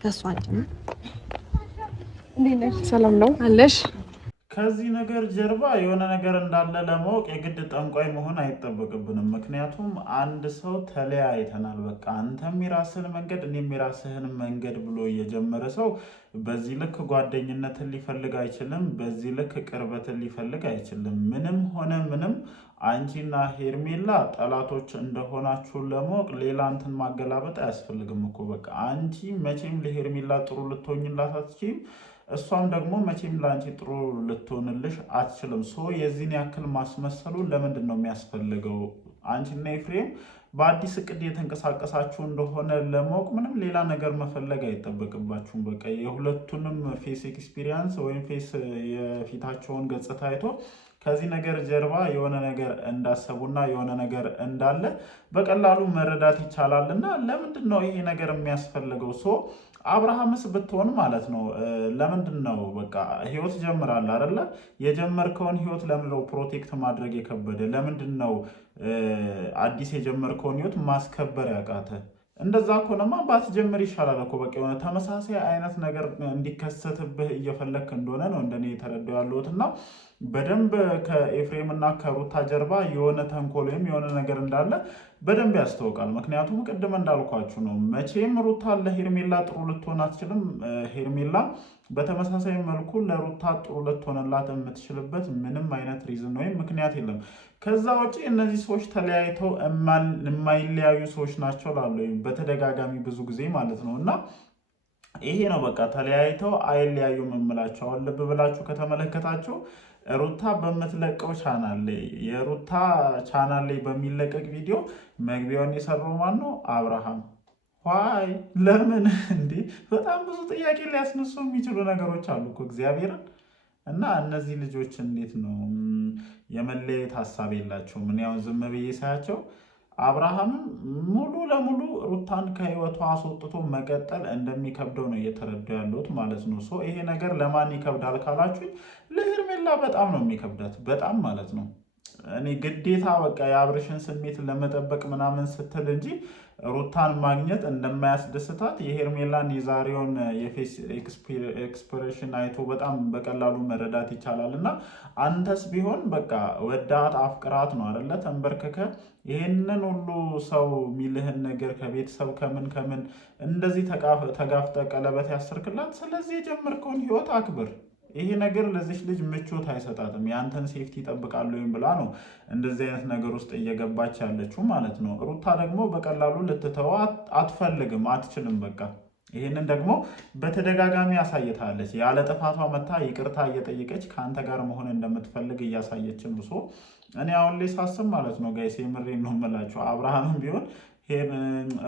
ከሷ አንቺ እንዴት ሰላም ነው አለሽ? ከዚህ ነገር ጀርባ የሆነ ነገር እንዳለ ለማወቅ የግድ ጠንቋይ መሆን አይጠበቅብንም። ምክንያቱም አንድ ሰው ተለያይተናል፣ በቃ አንተም የራስህን መንገድ እኔም የራስህን መንገድ ብሎ የጀመረ ሰው በዚህ ልክ ጓደኝነትን ሊፈልግ አይችልም። በዚህ ልክ ቅርበትን ሊፈልግ አይችልም። ምንም ሆነ ምንም አንቺና ሄርሜላ ጠላቶች እንደሆናችሁ ለማወቅ ሌላ እንትን ማገላበጥ አያስፈልግም እኮ። በቃ አንቺ መቼም ለሄርሜላ ጥሩ ልትሆኝላት አትችይም። እሷም ደግሞ መቼም ለአንቺ ጥሩ ልትሆንልሽ አትችልም። የዚህን ያክል ማስመሰሉ ለምንድን ነው የሚያስፈልገው? አንቺና ኤፍሬም በአዲስ እቅድ የተንቀሳቀሳችሁ እንደሆነ ለማወቅ ምንም ሌላ ነገር መፈለግ አይጠበቅባችሁም። በቃ የሁለቱንም ፌስ ኤክስፒሪየንስ ወይም ፌስ የፊታቸውን ገጽታ አይቶ ከዚህ ነገር ጀርባ የሆነ ነገር እንዳሰቡና የሆነ ነገር እንዳለ በቀላሉ መረዳት ይቻላል። እና ለምንድን ነው ይሄ ነገር የሚያስፈልገው? አብርሃምስ ብትሆን ማለት ነው ለምንድን ነው በቃ ህይወት ጀምራለህ አይደለ? የጀመርከውን ህይወት ለምን ነው ፕሮቴክት ማድረግ የከበደ? ለምንድን ነው አዲስ የጀመርከውን ህይወት ማስከበር ያቃተ? እንደዛ ከሆነማ ባትጀምር ይሻላል እኮ። በቃ የሆነ ተመሳሳይ አይነት ነገር እንዲከሰትብህ እየፈለክ እንደሆነ ነው እንደኔ የተረዳው ያለሁት። እና በደንብ ከኤፍሬም እና ከሩታ ጀርባ የሆነ ተንኮል ወይም የሆነ ነገር እንዳለ በደንብ ያስታውቃል። ምክንያቱም ቅድም እንዳልኳችሁ ነው፣ መቼም ሩታ ለሄርሜላ ጥሩ ልትሆን አትችልም። ሄርሜላ በተመሳሳይ መልኩ ለሩታ ጥሩ ልትሆንላት የምትችልበት ምንም አይነት ሪዝን ወይም ምክንያት የለም። ከዛ ውጭ እነዚህ ሰዎች ተለያይተው የማይለያዩ ሰዎች ናቸው ላሉ በተደጋጋሚ ብዙ ጊዜ ማለት ነው። እና ይሄ ነው በቃ ተለያይተው አይለያዩም የምላቸው። አሁን ልብ ብላችሁ ከተመለከታችሁ ሩታ በምትለቀው ቻናል ላይ የሩታ ቻናል ላይ በሚለቀቅ ቪዲዮ መግቢያውን የሰራው ማን ነው? አብርሃም። ዋይ ለምን እንዴ? በጣም ብዙ ጥያቄ ሊያስነሱ የሚችሉ ነገሮች አሉ እኮ እግዚአብሔርን። እና እነዚህ ልጆች እንዴት ነው የመለየት ሀሳብ የላቸውም? ምን ያው ዝም ብዬ ሳያቸው አብርሃምም ሙሉ ለሙሉ ሩታን ከህይወቷ አስወጥቶ መቀጠል እንደሚከብደው ነው እየተረዱ ያሉት ማለት ነው። ይሄ ነገር ለማን ይከብዳል ካላችሁኝ ለሄርሜላ በጣም ነው የሚከብዳት፣ በጣም ማለት ነው። እኔ ግዴታ በቃ የአብርሽን ስሜት ለመጠበቅ ምናምን ስትል እንጂ ሩታን ማግኘት እንደማያስደስታት የሄርሜላን የዛሬውን የፌስ ኤክስፕሬሽን አይቶ በጣም በቀላሉ መረዳት ይቻላል። እና አንተስ ቢሆን በቃ ወዳት አፍቅራት ነው አይደለ? ተንበርክከ ይህንን ሁሉ ሰው የሚልህን ነገር ከቤተሰብ ከምን እንደዚህ ተጋፍጠ ቀለበት ያሰርክላት። ስለዚህ የጀመርከውን ህይወት አክብር። ይሄ ነገር ለዚች ልጅ ምቾት አይሰጣትም። የአንተን ሴፍቲ ይጠብቃሉ ወይም ብላ ነው እንደዚህ አይነት ነገር ውስጥ እየገባች ያለችው ማለት ነው። ሩታ ደግሞ በቀላሉ ልትተው አትፈልግም፣ አትችልም። በቃ ይህንን ደግሞ በተደጋጋሚ ያሳይታለች። ያለ ጥፋቷ መታ ይቅርታ እየጠየቀች ከአንተ ጋር መሆን እንደምትፈልግ እያሳየችን ብሶ እኔ አሁን ላይ ሳስብ ማለት ነው ጋይስ የምሬን ነው የምላችሁ አብርሃምም ቢሆን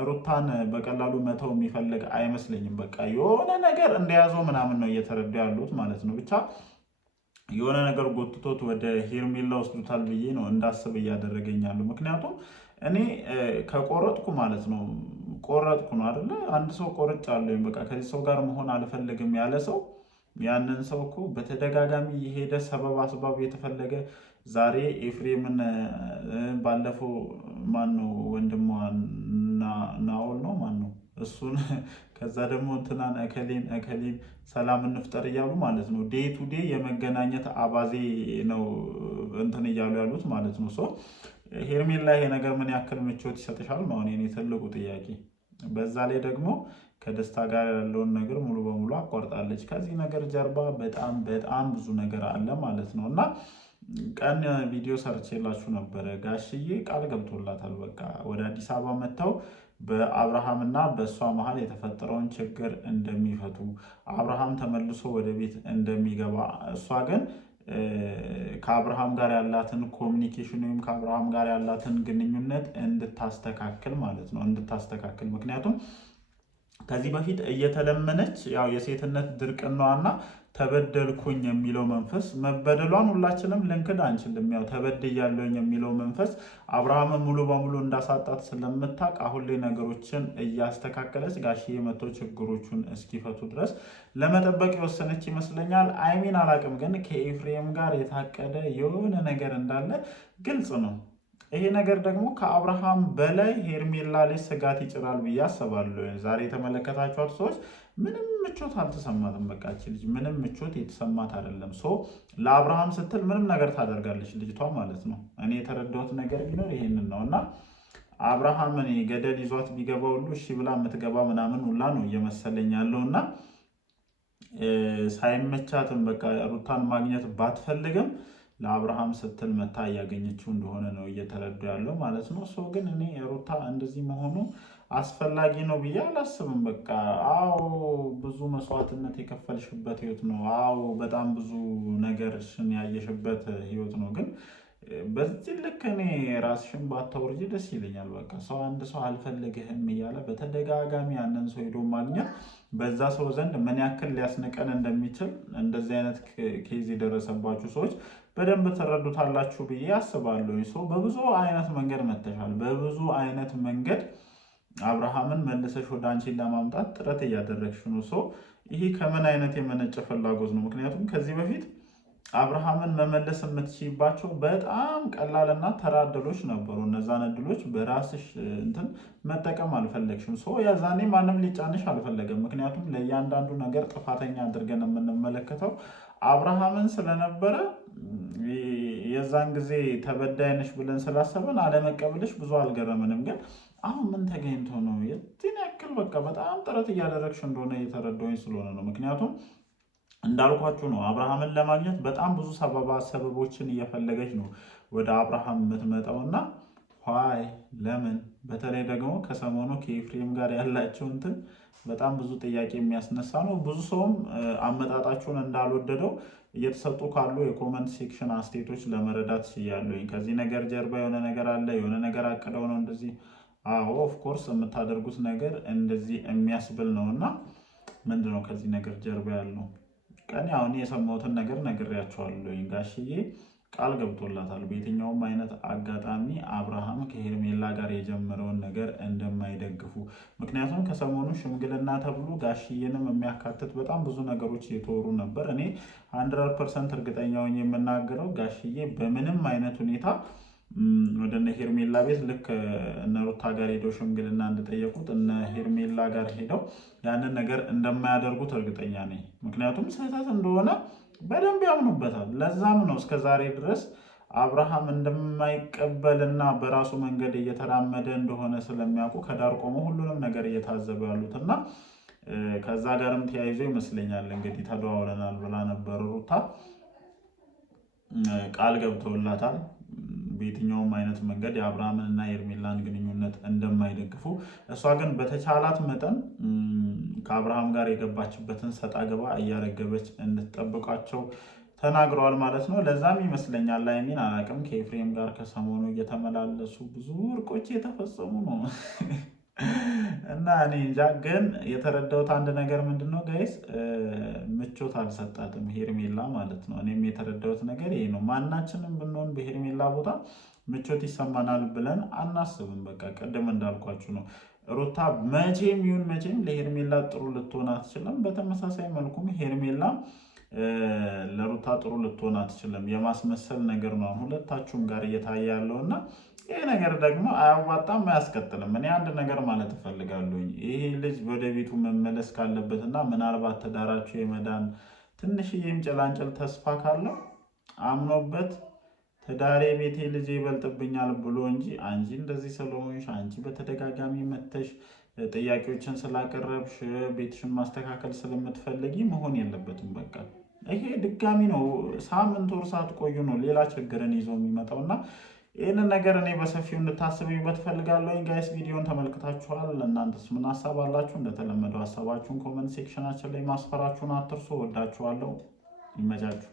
ሩታን በቀላሉ መተው የሚፈልግ አይመስለኝም። በቃ የሆነ ነገር እንደያዘው ምናምን ነው እየተረዱ ያሉት ማለት ነው። ብቻ የሆነ ነገር ጎትቶት ወደ ሄርሜላ ወስዱታል ብዬ ነው እንዳስብ እያደረገኛሉ። ምክንያቱም እኔ ከቆረጥኩ ማለት ነው ቆረጥኩ ነው አይደለ? አንድ ሰው ቆርጫለሁ በቃ ከዚህ ሰው ጋር መሆን አልፈልግም ያለ ሰው ያንን ሰው እኮ በተደጋጋሚ የሄደ ሰበብ አስባብ የተፈለገ ዛሬ ኤፍሬምን ባለፈው ማነው ወንድሟ ናኦል ነው ማነው እሱን ከዛ ደግሞ እንትናን እከሌን ሰላም እንፍጠር እያሉ ማለት ነው ዴይ ቱ ዴይ የመገናኘት አባዜ ነው እንትን እያሉ ያሉት ማለት ነው። ሄርሜላ ይሄ ነገር ምን ያክል ምቾት ይሰጥሻል ነው እኔ ትልቁ ጥያቄ። በዛ ላይ ደግሞ ከደስታ ጋር ያለውን ነገር ሙሉ በሙሉ አቋርጣለች። ከዚህ ነገር ጀርባ በጣም ብዙ ነገር አለ ማለት ነው። እና ቀን ቪዲዮ ሰርቼላችሁ ነበረ። ጋሽዬ ቃል ገብቶላታል። በቃ ወደ አዲስ አበባ መጥተው በአብርሃም እና በእሷ መሀል የተፈጠረውን ችግር እንደሚፈቱ፣ አብርሃም ተመልሶ ወደ ቤት እንደሚገባ፣ እሷ ግን ከአብርሃም ጋር ያላትን ኮሚኒኬሽን ወይም ከአብርሃም ጋር ያላትን ግንኙነት እንድታስተካክል ማለት ነው እንድታስተካክል። ምክንያቱም ከዚህ በፊት እየተለመነች ያው የሴትነት ድርቅናዋና ተበደልኩኝ የሚለው መንፈስ መበደሏን ሁላችንም ልንክድ አንችልም። ያው ተበድያለሁኝ የሚለው መንፈስ አብርሃም ሙሉ በሙሉ እንዳሳጣት ስለምታውቅ አሁን ላይ ነገሮችን እያስተካከለች ጋሽዬ መጥቶ ችግሮቹን እስኪፈቱ ድረስ ለመጠበቅ የወሰነች ይመስለኛል። አይሚን አላቅም፣ ግን ከኤፍሬም ጋር የታቀደ የሆነ ነገር እንዳለ ግልጽ ነው። ይሄ ነገር ደግሞ ከአብርሃም በላይ ሄርሜላ ላይ ስጋት ይጭራል ብዬ አስባለሁ። ዛሬ የተመለከታችኋት ሰዎች ምንም ምቾት አልተሰማትም። በቃ እቺ ልጅ ምንም ምቾት የተሰማት አይደለም። ለአብርሃም ስትል ምንም ነገር ታደርጋለች ልጅቷ ማለት ነው። እኔ የተረዳሁት ነገር ቢኖር ይሄንን ነው እና አብርሃም እኔ ገደል ይዟት ቢገባ ሁሉ እሺ ብላ የምትገባ ምናምን ሁላ ነው እየመሰለኝ ያለው እና ሳይመቻትም በቃ ሩታን ማግኘት ባትፈልግም ለአብርሃም ስትል መታ እያገኘችው እንደሆነ ነው እየተረዱ ያለው ማለት ነው። ግን እኔ ሩታ እንደዚህ መሆኑ አስፈላጊ ነው ብዬ አላስብም። በቃ አዎ ብዙ መስዋዕትነት የከፈልሽበት ህይወት ነው። አዎ በጣም ብዙ ነገርሽን ያየሽበት ህይወት ነው። ግን በዚህ ልክ እኔ ራስሽን ባታወርጂ ደስ ይለኛል። በቃ አንድ ሰው አልፈልግህም እያለ በተደጋጋሚ ያንን ሰው ሄዶ ማግኘት በዛ ሰው ዘንድ ምን ያክል ሊያስንቀን እንደሚችል እንደዚህ አይነት ኬዝ የደረሰባችሁ ሰዎች በደንብ ትረዱታላችሁ ብዬ አስባለሁ። በብዙ አይነት መንገድ መተሻል፣ በብዙ አይነት መንገድ አብርሃምን መልሰሽ ወደ አንቺን ለማምጣት ጥረት እያደረግሽ ነው። ይሄ ከምን አይነት የመነጨ ፍላጎት ነው? ምክንያቱም ከዚህ በፊት አብርሃምን መመለስ የምትችይባቸው በጣም ቀላልና ተራ እድሎች ነበሩ። እነዛን እድሎች በራስሽ እንትን መጠቀም አልፈለግሽም። ያዛኔ ማንም ሊጫንሽ አልፈለገም። ምክንያቱም ለእያንዳንዱ ነገር ጥፋተኛ አድርገን የምንመለከተው አብርሃምን ስለነበረ የዛን ጊዜ ተበዳይነሽ ብለን ስላሰብን አለመቀበልሽ ብዙ አልገረምንም። ግን አሁን ምን ተገኝቶ ነው? የዚህን ያክል በቃ በጣም ጥረት እያደረግሽ እንደሆነ እየተረዳሁኝ ስለሆነ ነው። ምክንያቱም እንዳልኳችሁ ነው። አብርሃምን ለማግኘት በጣም ብዙ ሰበቦችን እየፈለገች ነው ወደ አብርሃም የምትመጣው እና ለምን በተለይ ደግሞ ከሰሞኑ ከኤፍሬም ጋር ያላቸው እንትን በጣም ብዙ ጥያቄ የሚያስነሳ ነው። ብዙ ሰውም አመጣጣችሁን እንዳልወደደው እየተሰጡ ካሉ የኮመንት ሴክሽን አስቴቶች ለመረዳት ችያለሁኝ። ከዚህ ነገር ጀርባ የሆነ ነገር አለ፣ የሆነ ነገር አቅደው ነው እንደዚህ። አዎ ኦፍኮርስ የምታደርጉት ነገር እንደዚህ የሚያስብል ነው እና ምንድነው ከዚህ ነገር ጀርባ ያለው? ቀን አሁን የሰማሁትን ነገር ነግሬያቸዋለሁ። ጋሽዬ ቃል ገብቶላታል በየትኛውም አይነት አጋጣሚ አብርሃም ከሄርሜላ ጋር የጀመረውን ነገር እንደማይደግፉ። ምክንያቱም ከሰሞኑ ሽምግልና ተብሎ ጋሽዬንም የሚያካትት በጣም ብዙ ነገሮች እየተወሩ ነበር። እኔ 100% እርግጠኛ ሆኜ የምናገረው ጋሽዬ በምንም አይነት ሁኔታ ወደ እነ ሄርሜላ ቤት ልክ እነ ሩታ ጋር ሄደው ሽምግልና እንደጠየቁት እነ ሄርሜላ ጋር ሄደው ያንን ነገር እንደማያደርጉት እርግጠኛ ነኝ። ምክንያቱም ስህተት እንደሆነ በደንብ ያምኑበታል። ለዛም ነው እስከዛሬ ድረስ አብርሃም እንደማይቀበልና በራሱ መንገድ እየተራመደ እንደሆነ ስለሚያውቁ ከዳር ቆሞ ሁሉንም ነገር እየታዘቡ ያሉት እና ከዛ ጋርም ተያይዞ ይመስለኛል እንግዲህ ተደዋውለናል ብላ ነበር ሩታ። ቃል ገብተውላታል በየትኛውም አይነት መንገድ የአብርሃምን እና የሄርሜላን ግንኙነት እንደማይደግፉ። እሷ ግን በተቻላት መጠን ከአብርሃም ጋር የገባችበትን ሰጣ ገባ እያረገበች እንድትጠብቃቸው ተናግረዋል ማለት ነው። ለዛም ይመስለኛል ላይሚን አላቅም ከኤፍሬም ጋር ከሰሞኑ እየተመላለሱ ብዙ እርቆች የተፈጸሙ ነው እና እኔ እንጃ። ግን የተረዳሁት አንድ ነገር ምንድነው ጋይስ፣ ምቾት አልሰጣትም ሄርሜላ ማለት ነው። እኔም የተረዳሁት ነገር ይሄ ነው። ማናችንም ብንሆን በሄርሜላ ቦታ ምቾት ይሰማናል ብለን አናስብም። በቃ ቅድም እንዳልኳችሁ ነው። ሩታ መቼም ይሁን መቼም ለሄርሜላ ጥሩ ልትሆን አትችልም። በተመሳሳይ መልኩም ሄርሜላ ለሩታ ጥሩ ልትሆን አትችልም። የማስመሰል ነገር ነው ሁለታችሁም ጋር እየታየ ያለው እና ይሄ ነገር ደግሞ አያዋጣም፣ አያስቀጥልም። እኔ አንድ ነገር ማለት እፈልጋለሁ። ይሄ ልጅ ወደ ቤቱ መመለስ ካለበትና ምናልባት ትዳራችሁ የመዳን ትንሽዬም ጭላንጭል ተስፋ ካለው አምኖበት ትዳሬ ቤቴ ልጅ ይበልጥብኛል ብሎ እንጂ አንቺ እንደዚህ ስለሆንሽ፣ አንቺ በተደጋጋሚ መተሽ ጥያቄዎችን ስላቀረብሽ፣ ቤትሽን ማስተካከል ስለምትፈልጊ መሆን የለበትም። በቃ ይሄ ድጋሚ ነው ሳምንት ወር ሳትቆዩ ነው ሌላ ችግርን ይዞ የሚመጣውና ይህንን ነገር እኔ በሰፊው እንድታስቡበት ፈልጋለሁ። ጋይስ ቪዲዮን ተመልክታችኋል። እናንተስ ምን ሀሳብ አላችሁ? እንደተለመደው ሀሳባችሁን ኮመንት ሴክሽናችን ላይ ማስፈራችሁን አትርሱ። ወዳችኋለሁ። ይመቻችሁ።